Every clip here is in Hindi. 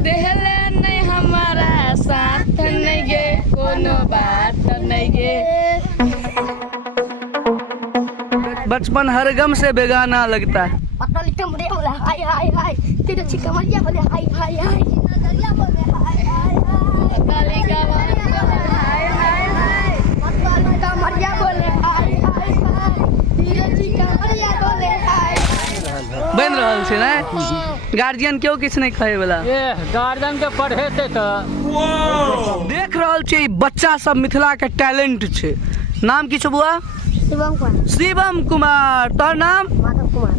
देहले नहीं हमारा साथ नहीं गे कोनो बात नहीं गे। बचपन हर गम से बेगाना लगता है। पता लिखते मुझे बोला हाय हाय हाय तेरे चिका मरिया बोले हाय हाय हाय नजरिया बोले हाय हाय हाय काली का हाय हाय हाय पता लिखता मरिया बोले हाय हाय हाय तेरे चिका मरिया बोले हाय बन रहल छै ना गार्जियन क्यों किछ नहीं खाए वाला ये गार्जियन के पढ़े थे तो देख रहल छै बच्चा सब मिथिला के टैलेंट छै। नाम की छै बुआ? शिवम कुमार। तोहर नाम?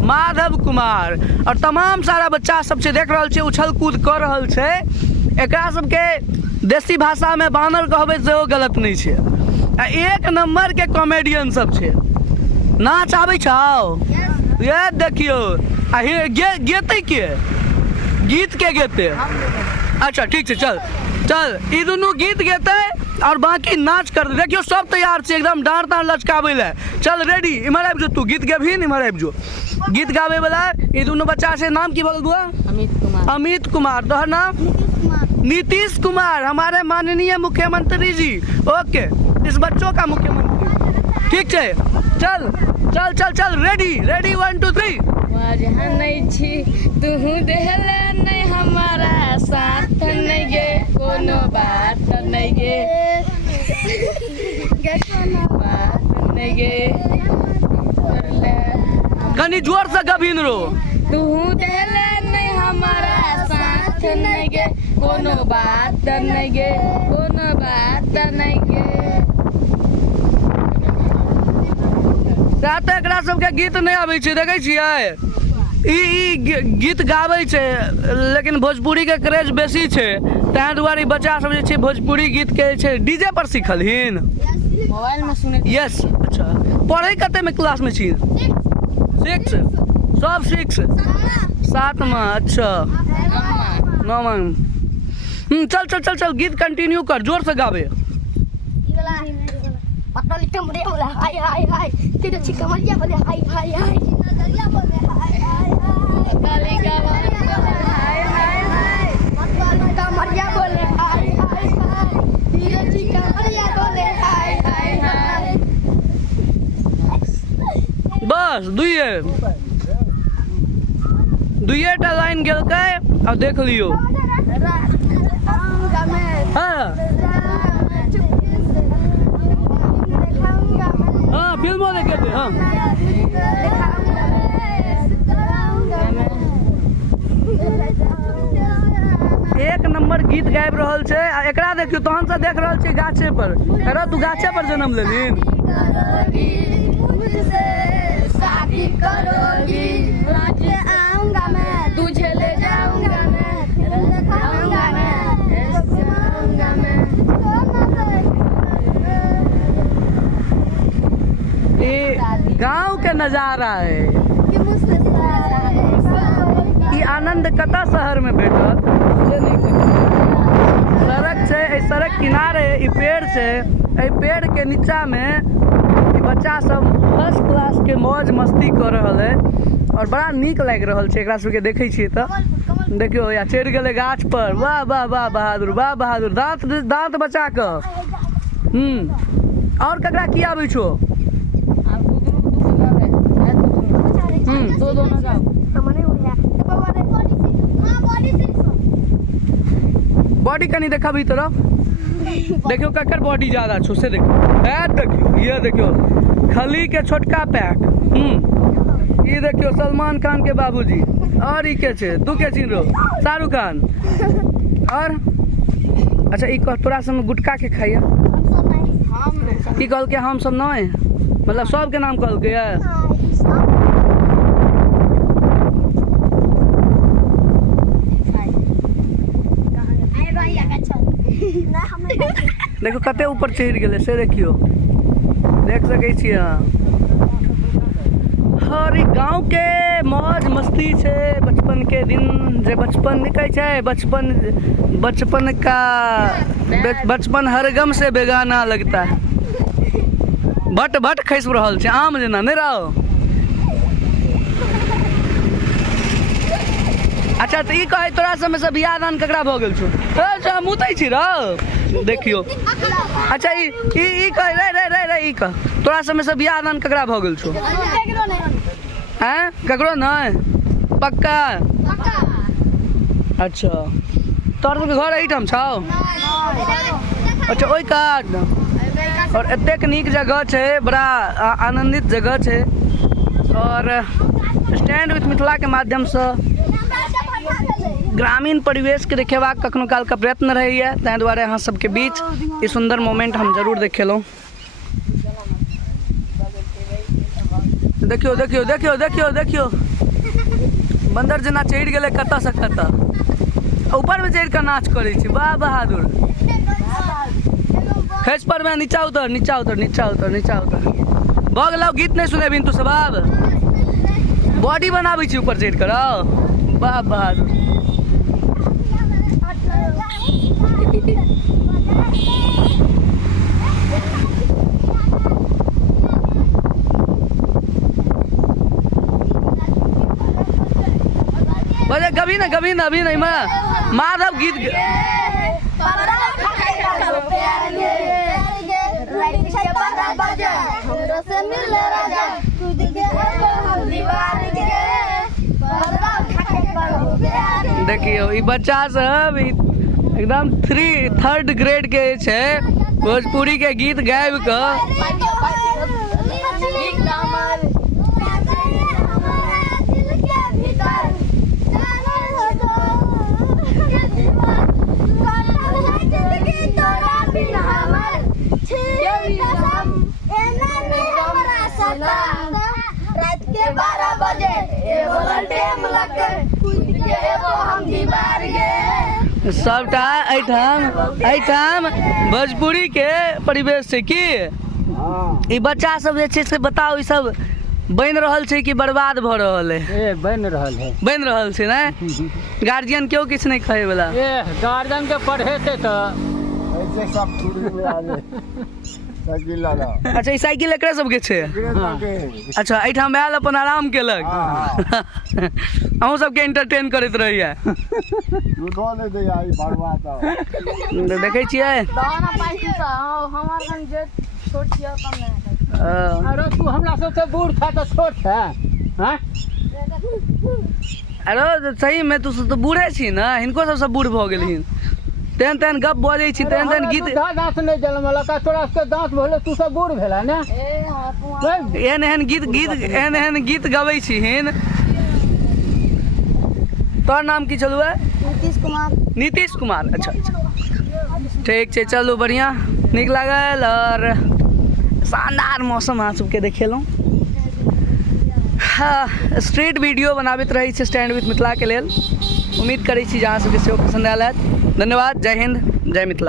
माधव कुमार। और तमाम सारा बच्चा सब छै देख रहल छै उछल कूद कर रहल छै। एकरा सबके देसी भाषा में बानर कहबै सेहो गलत नहीं छै। एक नंबर के कॉमेडियन सब छै। नाच आबै छौ? ये देखियो गेते के गीत के गेते। अच्छा ठीक छै चल चल ई दुनू गीत गेते और बाकी नाच कर। देखियो सब तैयार छै एकदम डांड तान लचकावे ले। चल रेडी इमर आबि जो तू गीत गेबहिन इमर आबि जो गीत गावे वाला ई दोनों बच्चा से। नाम की बोल बुआ? अमित कुमार। अमित कुमार। तोहर नाम? नीतीश कुमार हमारे माननीय मुख्यमंत्री जी। ओके इस बच्चों का मुख्यमंत्री ठीक है। चल चल चल चल रेडी रेडी 1 2 3। वजह नहीं छी तू देहले नहीं हमारा साथ नहीं गे कोनो बात नहीं गे बात नहीं गे कनी जोर से गभिन रो। तू देहले नहीं हमारा साथ नहीं गे कोनो बात नहीं गे कोनो बात नहीं गे। रात एकरा सबके गीत नहीं आबै छै देखै छियै। ई गीत गाबै छै लेकिन भोजपुरी के क्रेज बेसी छै ताहि दुआरे बच्चा सब जे छै भोजपुरी गीत के छै डीजे पर सीखलहिन। मोबाइल में सुने यस। अच्छा पढ़ै कते में क्लास में छी? 6 सब 6 7 में। अच्छा 9 में। चल चल चल चल गीत कंटिन्यू कर जोर से गावे। पता लिखते मुझे बोला हाय हाय हाय तेरे चिका मरिया बोले हाय हाय हाय नजरिया बोले हाय हाय हाय काली का हाय हाय हाय पता लिखता मरिया बोले हाय हाय हाय तेरे चिका मरिया बोले हाय हाय हाय। बस दुइटा लाइन गेलकै अब देख लियो। हाँ फिल्मों देखे थे। हाँ एक नंबर गीत गाबि रहल छै। एकरा देखियो तहन से देख रहल छी गाछे पर। अरे तू गाछे पर जन्म लेलिन। शादी करोगी तुझे आऊंगा मैं तुझे ले जाऊंगा मैं खाऊंगा मैं ये गांव के नजारा है। ये आनंद कता शहर में भेटत से नहीं पता। सड़क छै ए सड़क किनारे ई पेड़ छै ए पेड़ के नीचा में ई बच्चा सब फर्स्ट क्लास के मौज मस्ती कर रहल है और बड़ा नीक लाग रहल छै। एकरा सबके देखै छियै तऽ देखियो या चढ़ि गेलै गाछ पर। वाह वाह वाह बहादुर वाह बहादुर। दांत दांत बचा कऽ। और ककरा की आबै छौ? बॉडी कनी देखबी तरफ देखियो ककर बॉडी ज्यादा छो से देखियो। ये देखियो खली के छोटका पैक। ये देखियो सलमान खान के बाबूजी। और ई के छै तू के चिन्ह रहो? शाहरुख खान। और अच्छा ई तोरा सब गुटका के खाइया की कहल के हम सब नहीं मतलब सबके नाम कहल के देखो कते ऊपर चढ़ गए से देखियो देख सके छी। हर गांव के मौज मस्ती छे बचपन के दिन जे बचपन निकल छे बचपन का बचपन हर गम से बेगाना लगता है। भट भट खस रहल छे आम जना नहीं रहो। अच्छा तो ई कहे तोरा सब में से बियाह दान ककरा भऽ गेल छौ अच्छा मुतै छी रौ देखियो अच्छा ई कहे रे ई कह तोरा सब में से बियाह दान ककरा भऽ गेल छौ हैं ककरो नहीं पक्का अच्छा तोर सबके घर एहिठाम छौ अच्छा ओहि कात और एतेक नीक जगह छै बड़ा आनंदित जगह छै और स्टैंड विथ मिथिला के माध्यम से ग्रामीण परिवेश के देखेबाक कखनो काल का प्रयत्न रहैया ताहि दुआरे अहाँ सबके बीच ई सुंदर मोमेंट हम जरूर देखेलहुँ देखियो देखियो देखियो देखियो देखियो बंदर जना चढ़ि गेलै कतऽ से कतऽ ऊपर में चढ़ि कऽ नाच करै छै वाह बहादुर खसि पर में नीचा उतर नीचा उतर नीचा उतर नीचा उतर भऽ गेलौ गीत नहीं सुनेबिन तू सब आब बॉडी बनाबै छी ऊपर चढ़ि कऽ वाह बहादुर बजे कभी ना अभी नहीं माधव गीत देखियो ई बच्चा सब एकदम 3rd ग्रेड के छै भोजपुरी के गीत गाबि कऽ सबटा एहिठाम भोजपुरी के परिवेश छै की ई बच्चा सब जे छै से बताओ ई सब बनि रहल छै कि बर्बाद भऽ रहल है बनि रहल छै ने गार्जियन क्यों किछु नहीं कहे वाला गार्जियन के पढ़ेते तो ऐसे सब साइकिल लगा अच्छा ई साइकिल एकरे सबके छै अच्छा एहिठाम आयल अपन आराम केलक अहूँ सबके एंटरटेन करैत रहैया देखै छियै अरे तू हमरा सबसे बूढ़ था तो छोट है अरे सही में तू तो बूढ़े छी ना हिनको सबसे बूढ़ भऽ गेलहिन तेहन गप बजै छी तेहन गीत दांत नहीं जलमल का तोरा सबके दांत भेले तू सब बूढ़ भेला ने एहन गीत गबै छीहिन तोर नाम की चलू है नीतीश कुमार अच्छा ठीक छै चलू बढ़िया नीक लागल और शानदार मौसम अहाँ सबके देखेलहुँ स्ट्रीट वीडियो बनाबैत रहै छै स्टैंड विथ मिथिला के लेल उम्मीद करै छी जे अहाँ सबके सेहो पसंद आयल हैत धन्यवाद जय हिंद जय मिथिला।